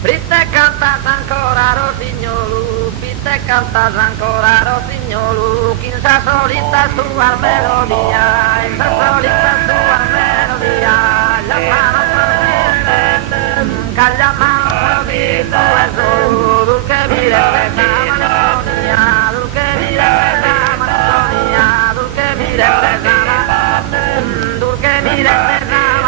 Fritte cantas ancora Rosignolu, fritte cantas ancora Rosignolu, che sa solita sua melodia, sa solita sua melodia, la mano calla mano vito e solo, che mire questa monotonia, che mire questa monotonia, che mire questa monotonia, che mire questa monotonia,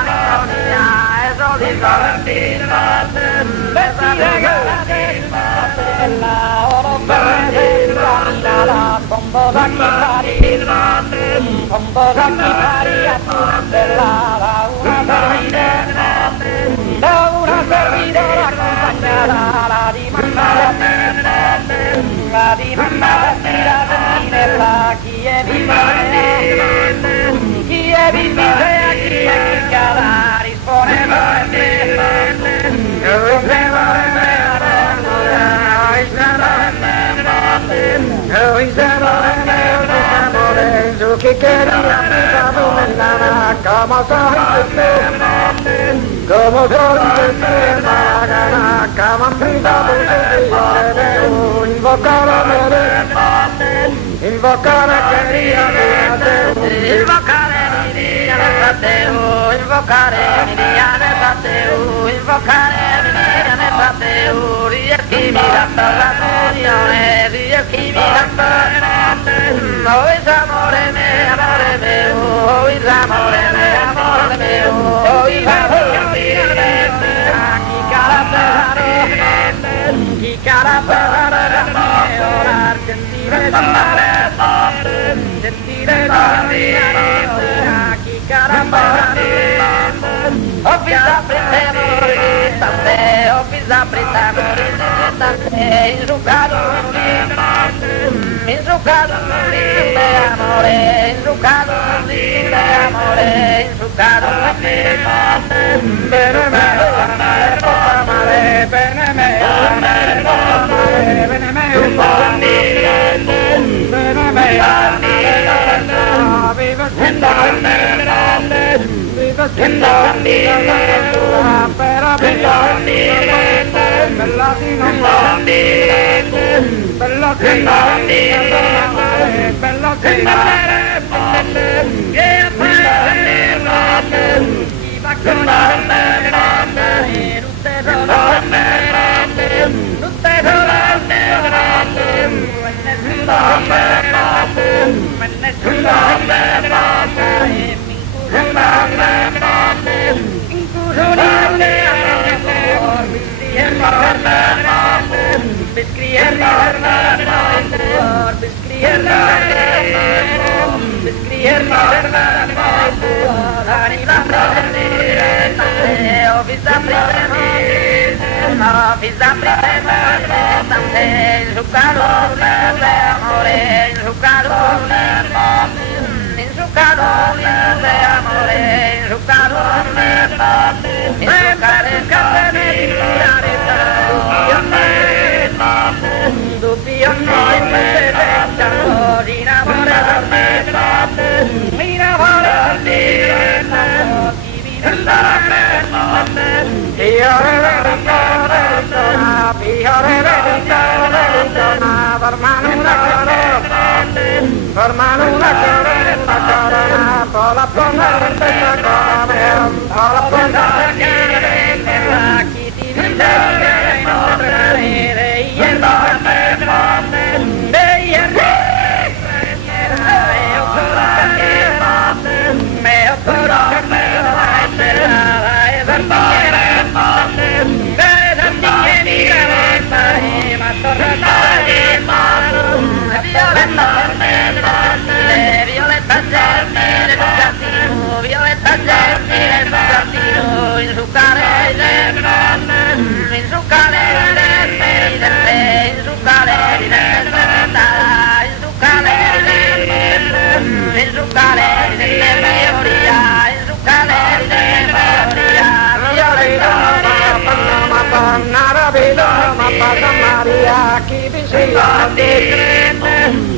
e solito chi è vivo e chi è chiara che quería como soy invocare quería invocare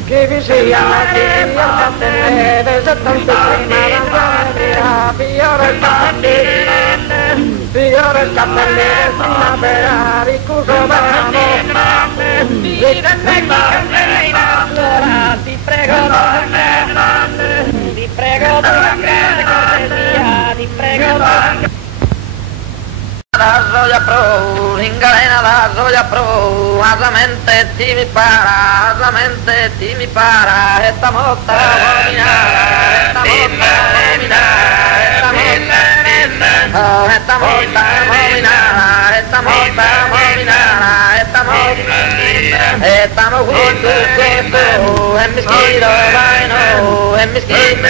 che vi sia fiore cappelle ti prego, da soia pro, ingalena da soia pro, asamente ti mi para, esta motta mominara, esta motta mominara, esta motta mominara, esta motta mominara, esta motta, estamos juntos, en misquito vaino, en misquito vaino,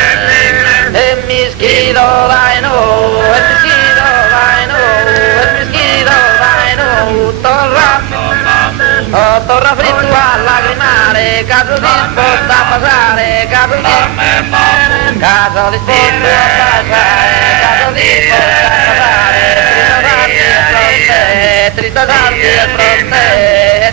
torra fritto a lagrimare, caso disposto a passare, caso disposto a passare, triste darti il fronte, e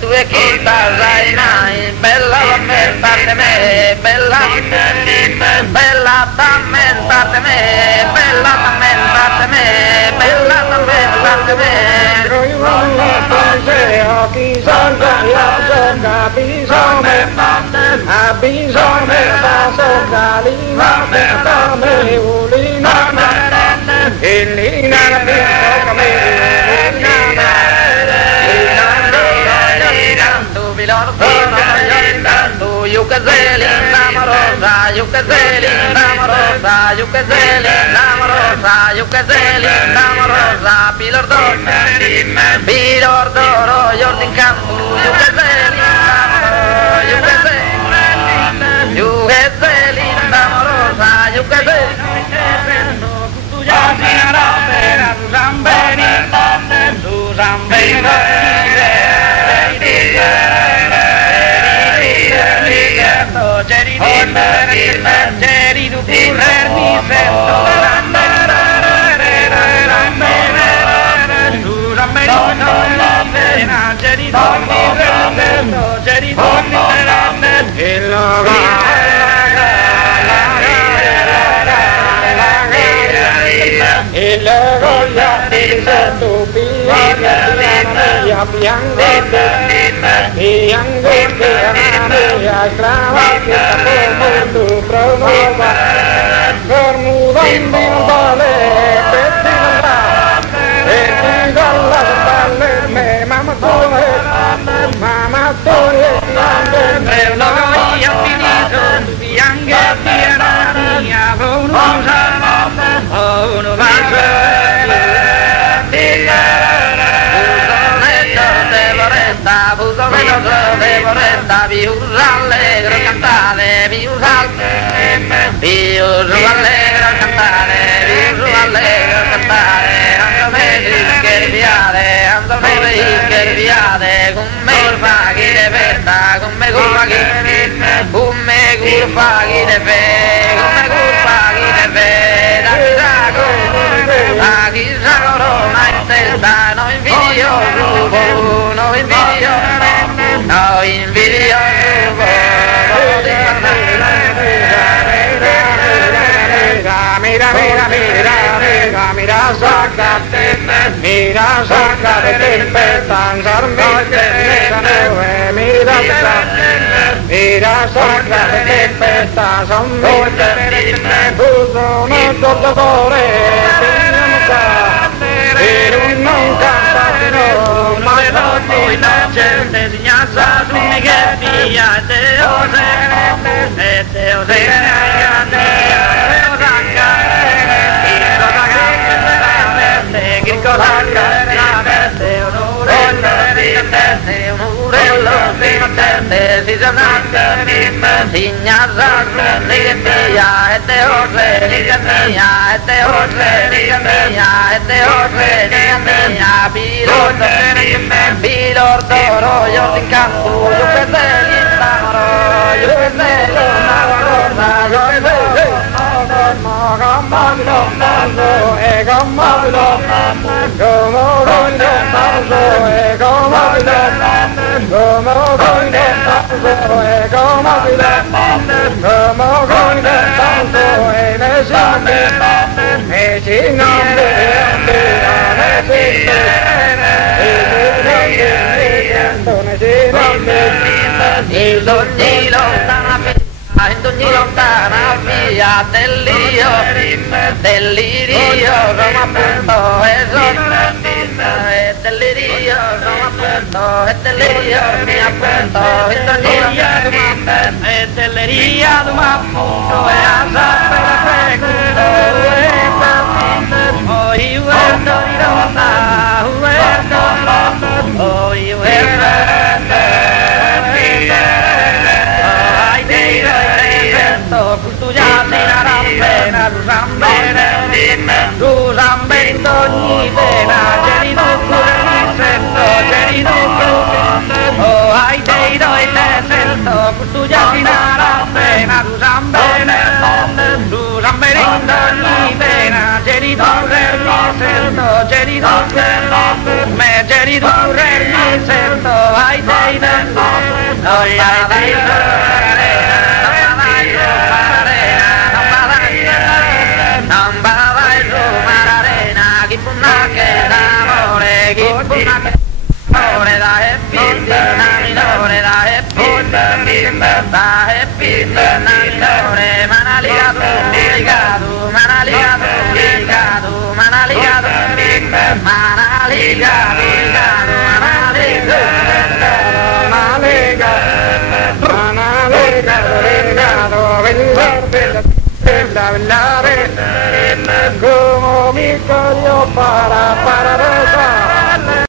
tu e chi sai mai, bella lamentarte me, bella lamentarte me, bella lamentarte me, bella lamentarte me. You can say linda amorosa, you can say linda amorosa, you can say linda amorosa, you can say linda amorosa, Pilor d'oro, Jordan Campo, you can say linda amorosa, you can say linda amorosa, you can say E la voglia di tu bianco tu pronova formudando vale e ti dalla spalle me mamma per la voglia finito bianca mia vonusa uno viuso allegro cantare, viuso allegro cantare, ando me scherziare, con me curva chi le festa, con me curva chi le a chi sa corona in testa, no invidio rubo, no invidio mira saca de tempestad mira saca de tempestad son buzo no dottore per non cantare mai poi la gente signasa su mi che via te Pilor d'oro, io ti canto, io per te l'inamoro, io per te l'inamoro, io per te e in ogni lontana via dell'Irio, Roma appunto e dell'Irio, Roma appunto e dell'Irio, mi appunto e dell'Irio, Roma appunto e a sapere pregunto oh you were the Roma, who were the oh you were Rusambendo ogni pena, geri tu pure mi sento, geri tu oh ai dei doi te sento, tu già finirà pena, rusambendo ogni pena, geri tu pure mi sento, geri tu me, geri tu pure mi sento, ai dei doi, ai dei como mi coño para rezar.